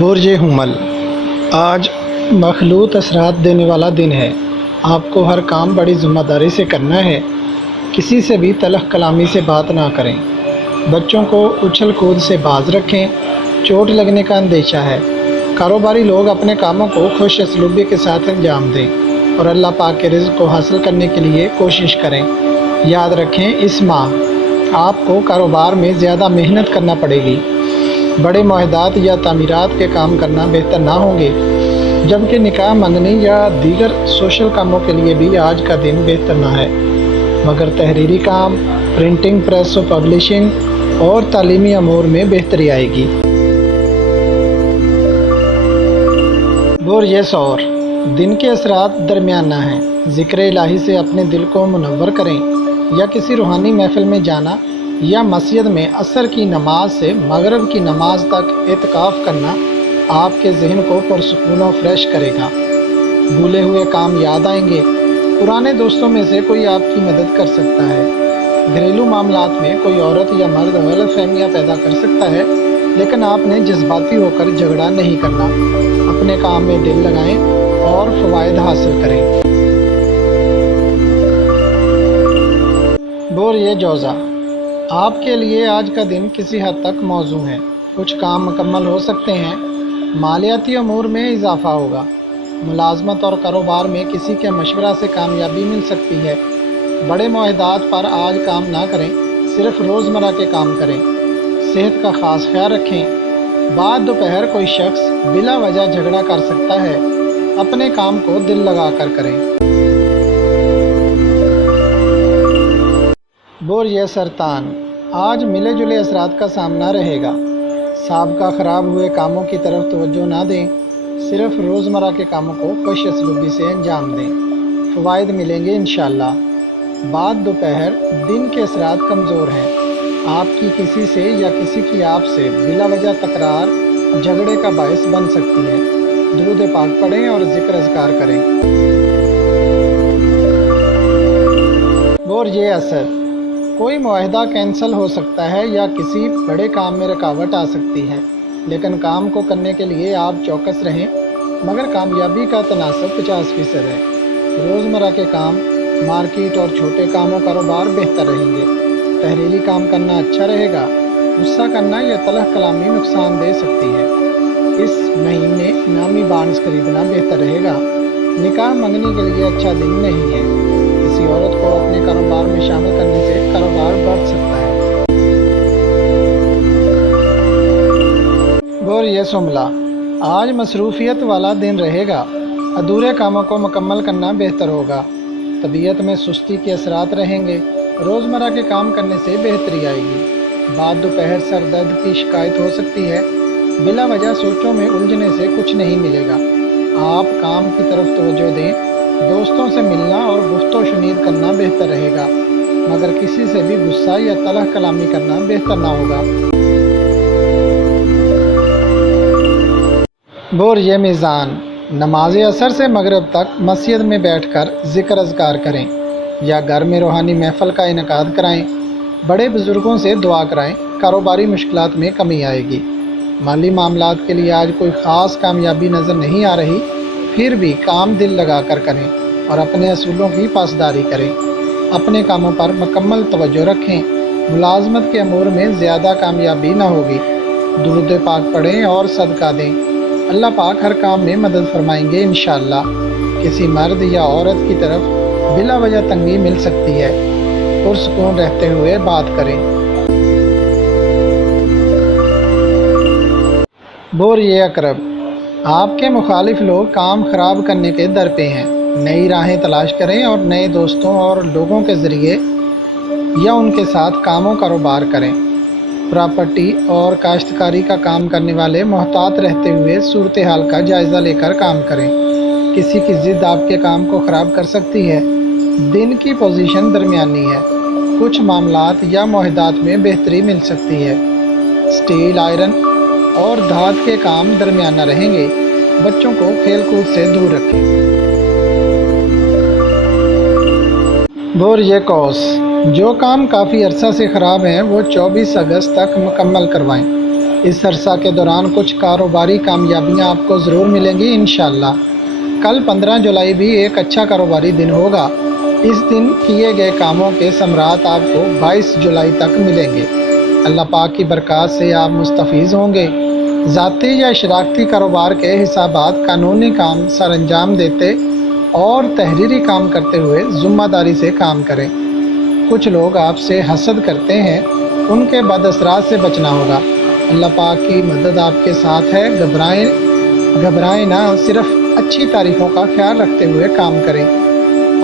برج حمل آج مخلوط اثرات دینے والا دن ہے۔ آپ کو ہر کام بڑی ذمہ داری سے کرنا ہے۔ کسی سے بھی تلخ کلامی سے بات نہ کریں۔ بچوں کو اچھل کود سے باز رکھیں، چوٹ لگنے کا اندیشہ ہے۔ کاروباری لوگ اپنے کاموں کو خوش اسلوبی کے ساتھ انجام دیں اور اللہ پاک کے رزق کو حاصل کرنے کے لیے کوشش کریں۔ یاد رکھیں، اس ماہ آپ کو کاروبار میں زیادہ محنت کرنا پڑے گی۔ بڑے معاہدات یا تعمیرات کے کام کرنا بہتر نہ ہوں گے، جبکہ نکاح منگنی یا دیگر سوشل کاموں کے لیے بھی آج کا دن بہتر نہ ہے، مگر تحریری کام، پرنٹنگ پریس و پبلشنگ اور تعلیمی امور میں بہتری آئے گی۔ برج ثور دن کے اثرات درمیانہ ہیں۔ ذکر الہی سے اپنے دل کو منور کریں، یا کسی روحانی محفل میں جانا یا مسجد میں عصر کی نماز سے مغرب کی نماز تک اعتکاف کرنا آپ کے ذہن کو پرسکون و فریش کرے گا۔ بھولے ہوئے کام یاد آئیں گے۔ پرانے دوستوں میں سے کوئی آپ کی مدد کر سکتا ہے۔ گھریلو معاملات میں کوئی عورت یا مرد غلط فہمیاں پیدا کر سکتا ہے، لیکن آپ نے جذباتی ہو کر جھگڑا نہیں کرنا۔ اپنے کام میں دل لگائیں اور فوائد حاصل کریں۔ برج جوزا آپ کے لیے آج کا دن کسی حد تک موزوں ہے۔ کچھ کام مکمل ہو سکتے ہیں۔ مالیاتی امور میں اضافہ ہوگا۔ ملازمت اور کاروبار میں کسی کے مشورہ سے کامیابی مل سکتی ہے۔ بڑے معاہدات پر آج کام نہ کریں، صرف روزمرہ کے کام کریں۔ صحت کا خاص خیال رکھیں۔ بعد دوپہر کوئی شخص بلا وجہ جھگڑا کر سکتا ہے۔ اپنے کام کو دل لگا کر کریں۔ برج سرطان آج ملے جلے اثرات کا سامنا رہے گا۔ سابقہ خراب ہوئے کاموں کی طرف توجہ نہ دیں، صرف روزمرہ کے کاموں کو خوش اسلوبی سے انجام دیں۔ فوائد ملیں گے انشاءاللہ۔ بعد دوپہر دن کے اثرات کمزور ہیں۔ آپ کی کسی سے یا کسی کی آپ سے بلا وجہ تکرار جھگڑے کا باعث بن سکتی ہے۔ درود پاک پڑھیں اور ذکر اذکار کریں۔ برج اسد کوئی معاہدہ کینسل ہو سکتا ہے یا کسی بڑے کام میں رکاوٹ آ سکتی ہے، لیکن کام کو کرنے کے لیے آپ چوکس رہیں، مگر کامیابی کا تناسب 50% ہے۔ روزمرہ کے کام، مارکیٹ اور چھوٹے کاموں کاروبار بہتر رہیں گے۔ تحریری کام کرنا اچھا رہے گا۔ غصہ کرنا یا تلخ کلامی نقصان دے سکتی ہے۔ اس مہینے نامی بانڈز خریدنا بہتر رہے گا۔ نکاح منگنی کے لیے اچھا دن نہیں ہے۔ کسی عورت کو اپنے کاروبار میں شامل کرنے سے کاروبار بڑھ سکتا ہے۔ برج شملہ آج مصروفیت والا دن رہے گا۔ ادھورے کاموں کو مکمل کرنا بہتر ہوگا۔ طبیعت میں سستی کے اثرات رہیں گے۔ روزمرہ کے کام کرنے سے بہتری آئے گی۔ بعد دوپہر سر درد کی شکایت ہو سکتی ہے۔ بلا وجہ سوچوں میں الجھنے سے کچھ نہیں ملے گا۔ آپ کام کی طرف توجہ دیں۔ دوستوں سے ملنا اور گفت و شنید کرنا بہتر رہے گا، مگر کسی سے بھی غصہ یا تلخ کلامی کرنا بہتر نہ ہوگا۔ برج میزان نماز عصر سے مغرب تک مسجد میں بیٹھ کر ذکر اذکار کریں یا گھر میں روحانی محفل کا انعقاد کرائیں۔ بڑے بزرگوں سے دعا کرائیں۔ کاروباری مشکلات میں کمی آئے گی۔ مالی معاملات کے لیے آج کوئی خاص کامیابی نظر نہیں آ رہی، پھر بھی کام دل لگا کر کریں اور اپنے اصولوں کی پاسداری کریں۔ اپنے کاموں پر مکمل توجہ رکھیں۔ ملازمت کے امور میں زیادہ کامیابی نہ ہوگی۔ درود پاک پڑھیں اور صدقہ دیں۔ اللہ پاک ہر کام میں مدد فرمائیں گے انشاءاللہ۔ کسی مرد یا عورت کی طرف بلا وجہ تنگی مل سکتی ہے۔ پرسکون رہتے ہوئے بات کریں۔ برج عقرب آپ کے مخالف لوگ کام خراب کرنے کے در پہ ہیں۔ نئی راہیں تلاش کریں اور نئے دوستوں اور لوگوں کے ذریعے یا ان کے ساتھ کاموں کاروبار کریں۔ پراپرٹی اور کاشتکاری کا کام کرنے والے محتاط رہتے ہوئے صورتحال کا جائزہ لے کر کام کریں۔ کسی کی ضد آپ کے کام کو خراب کر سکتی ہے۔ دن کی پوزیشن درمیانی ہے۔ کچھ معاملات یا معاہدات میں بہتری مل سکتی ہے۔ سٹیل، آئرن اور دھات کے کام درمیانہ رہیں گے۔ بچوں کو کھیل کود سے دور رکھیں۔ برج قوس جو کام کافی عرصہ سے خراب ہیں وہ 24 اگست تک مکمل کروائیں۔ اس عرصہ کے دوران کچھ کاروباری کامیابیاں آپ کو ضرور ملیں گی انشاءاللہ۔ کل 15 جولائی بھی ایک اچھا کاروباری دن ہوگا۔ اس دن کیے گئے کاموں کے ثمرات آپ کو 22 جولائی تک ملیں گے۔ اللہ پاک کی برکات سے آپ مستفیض ہوں گے۔ ذاتی یا شراکتی کاروبار کے حسابات قانونی کام سر انجام دیتے اور تحریری کام کرتے ہوئے ذمہ داری سے کام کریں۔ کچھ لوگ آپ سے حسد کرتے ہیں، ان کے بد اثرات سے بچنا ہوگا۔ اللہ پاک کی مدد آپ کے ساتھ ہے۔ گھبرائیں نہ، صرف اچھی تعریفوں کا خیال رکھتے ہوئے کام کریں۔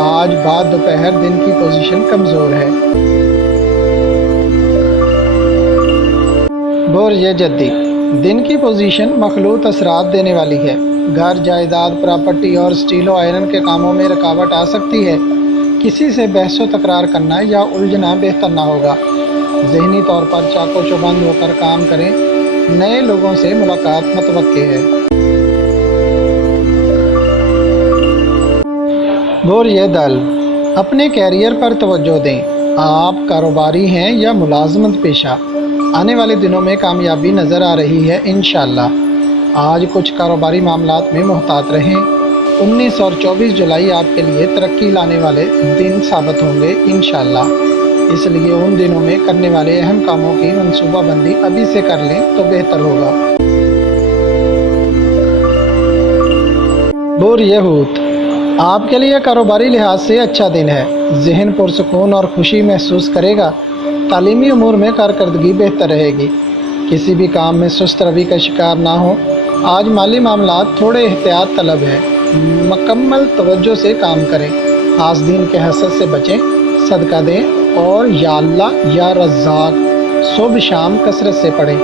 آج بعد دوپہر دن کی پوزیشن کمزور ہے۔ برج جدی، دن کی پوزیشن مخلوط اثرات دینے والی ہے۔ گھر، جائیداد، پراپرٹی اور اسٹیل و آئرن کے کاموں میں رکاوٹ آ سکتی ہے۔ کسی سے بحث و تکرار کرنا یا الجھنا بہتر نہ ہوگا۔ ذہنی طور پر چاق و چوبند ہو کر کام کریں۔ نئے لوگوں سے ملاقات متوقع ہے۔ برج دل، اپنے کیریئر پر توجہ دیں۔ آپ کاروباری ہیں یا ملازمت پیشہ، آنے والے دنوں میں کامیابی نظر آ رہی ہے انشاءاللہ۔ آج کچھ کاروباری معاملات میں محتاط رہیں۔ 19 اور 24 جولائی آپ کے لیے ترقی لانے والے دن ثابت ہوں گے انشاءاللہ۔ اس لیے ان دنوں میں کرنے والے اہم کاموں کی منصوبہ بندی ابھی سے کر لیں تو بہتر ہوگا۔ برج حوت، آپ کے لیے کاروباری لحاظ سے اچھا دن ہے۔ ذہن پرسکون اور خوشی محسوس کرے گا۔ تعلیمی امور میں کارکردگی بہتر رہے گی۔ کسی بھی کام میں سست روی کا شکار نہ ہو۔ آج مالی معاملات تھوڑے احتیاط طلب ہیں۔ مکمل توجہ سے کام کریں۔ حاسدین کے حسد سے بچیں، صدقہ دیں اور یا اللہ یا رزاق صبح شام کثرت سے پڑھیں۔